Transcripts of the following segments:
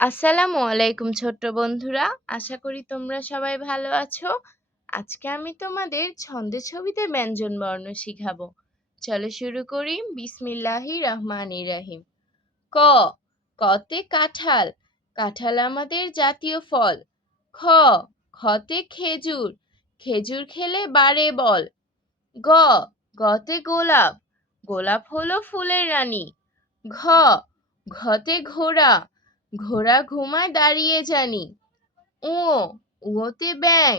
আসসালামু আলাইকুম ছোট্ট বন্ধুরা, আশা করি তোমরা সবাই ভালো আছো। আজকে আমি তোমাদের ছন্দের ছবিতে ব্যঞ্জন বর্ণ শিখাবো। চলো শুরু করি। বিসমিল্লাহির রহমানির রহিম। ক, কতে কাঁঠাল, কাঁঠাল আমাদের জাতীয় ফল। খ, খতে খেজুর, খেজুর খেলে বাড়ে বল। গ, গতে গোলাপ, গোলাপ হলো ফুলের রানী। ঘ, ঘতে ঘোড়া, ঘোড়া ঘুমায় দাঁড়িয়ে জানি। ও, ওতে ব্যাঙ,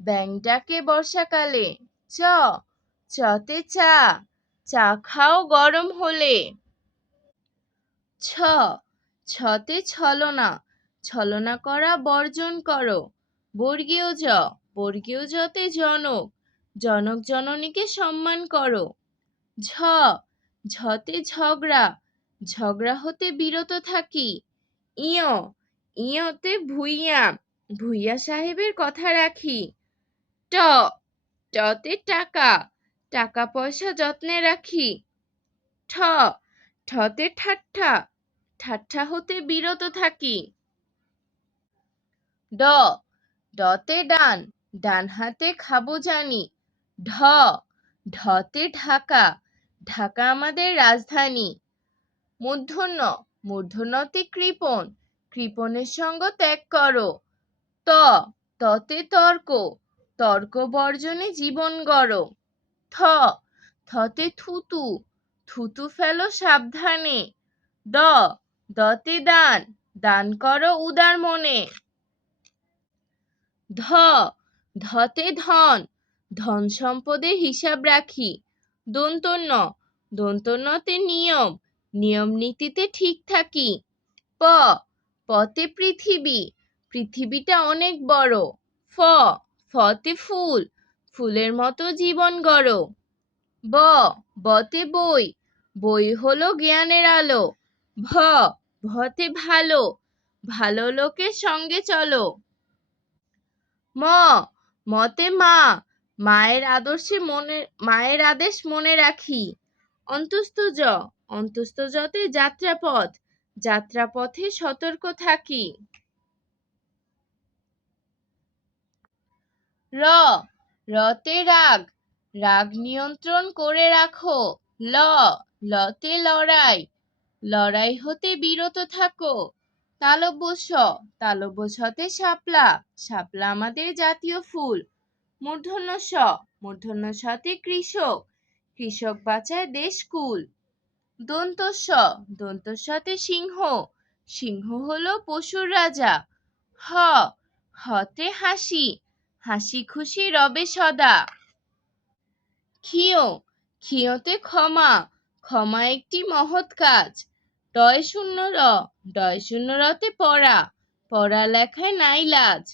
ব্যাঙ ডাকে বর্ষাকালে। চ, চতে চা, চা খাও গরম হলে। ছ, ছতে ছলনা, ছলনা করা বর্জন করো। বর্গীয় জ, বর্গীয় জতে জনক, জনক জননীকে সম্মান করো। ঝ, ঝতে ঝগড়া, ঝগড়া হতে বিরত থাকি। ইয়, ইয়তে ভুইয়া, ভুইয়া সাহেবের কথা রাখি। ট, টতে টাকা, টাকা পয়সা যত্নে রাখি। ঠ, ঠতে ঠাট্টা, ঠাট্টা হতে বিরত থাকি। ড, ডতে ডান, ডান হাতে খাবো জানি। ঢ, ঢতে ঢাকা, ঢাকা আমাদের রাজধানী। মূর্ধন্য, মূর্ধন্যতে কৃপণ, কৃপণের সঙ্গ ত্যাগ করো। ত, ততে তর্ক, তর্ক বর্জনে জীবন গড়ো। থ, থতে থুতু, থুতু ফেলো সাবধানে। দ, দতে দান, দান করো উদার মনে। ধ, ধতে ধন, ধন সম্পদের হিসাব রাখি। দন্তন্য, দন্তন্যতে নিয়ম, নিয়ম নীতিতে ঠিক থাকি। প, পতে পৃথিবী, পৃথিবীটা অনেক বড়। ফ, ফতে ফুল, ফুলের মতো জীবন গড়ো। ব, বতে বই, বই হলো জ্ঞানের আলো। ভ, ভতে ভালো, ভালো লোকের সঙ্গে চলো। ম, মতে মা, মায়ের আদেশ মনে রাখি। অন্তস্থ জ, অন্তস্থ জতে যাত্রাপথ, যাত্রাপথে সতর্ক থাকি। র, রতে রাগ, রাগ নিয়ন্ত্রণ করে রাখো। ল, লতে লড়াই, লড়াই হতে বিরত থাকো। তালব্য শ, তালব্য শতে শাপলা, শাপলা আমাদের জাতীয় ফুল। মূর্ধন্য ষ, মূর্ধন্য শতে কৃষক, কৃষক বাঁচায় দেশ কুল। দন্ত স, দন্ত শতে সিংহ, সিংহ হলো পশুর রাজা। হ, হতে হাসি, হাসি খুশি রবে সদা। ক্ষিয়, ক্ষিয়তে ক্ষমা, ক্ষমা একটি মহৎ কাজ। ডয় শূন্য র, ডয় শূন্য রতে পড়া, পড়া লেখায় নাই লাজ।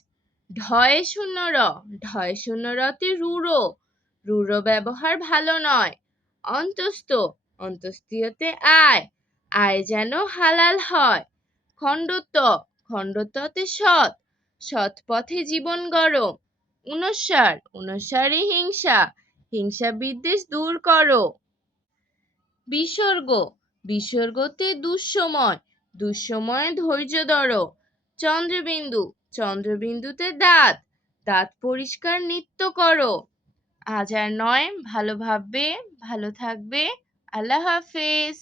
ঢয় শূন্য র, ঢয় শূন্য রতে রূঢ়, রূঢ় ব্যবহার ভালো নয়। অন্তস্থ, অন্তস্থিয়তে আয়, আয় যেন হালাল হয়। খণ্ডত্ব, খণ্ডত্বতে সৎ, সৎ পথে জীবন গড়ো। অনুস্বার, অনুস্বারে হিংসা, হিংসা বিদ্বেষ দূর করো। বিসর্গ, বিসর্গতে দুঃসময়, দুঃসময়ে ধৈর্য ধরো। চন্দ্রবিন্দু, চন্দ্রবিন্দুতে দাঁত, দাঁত পরিষ্কার নিত্য করো। আজ আর নয়, ভালো ভাববে, ভালো থাকবে। আল্লাহ হাফেজ।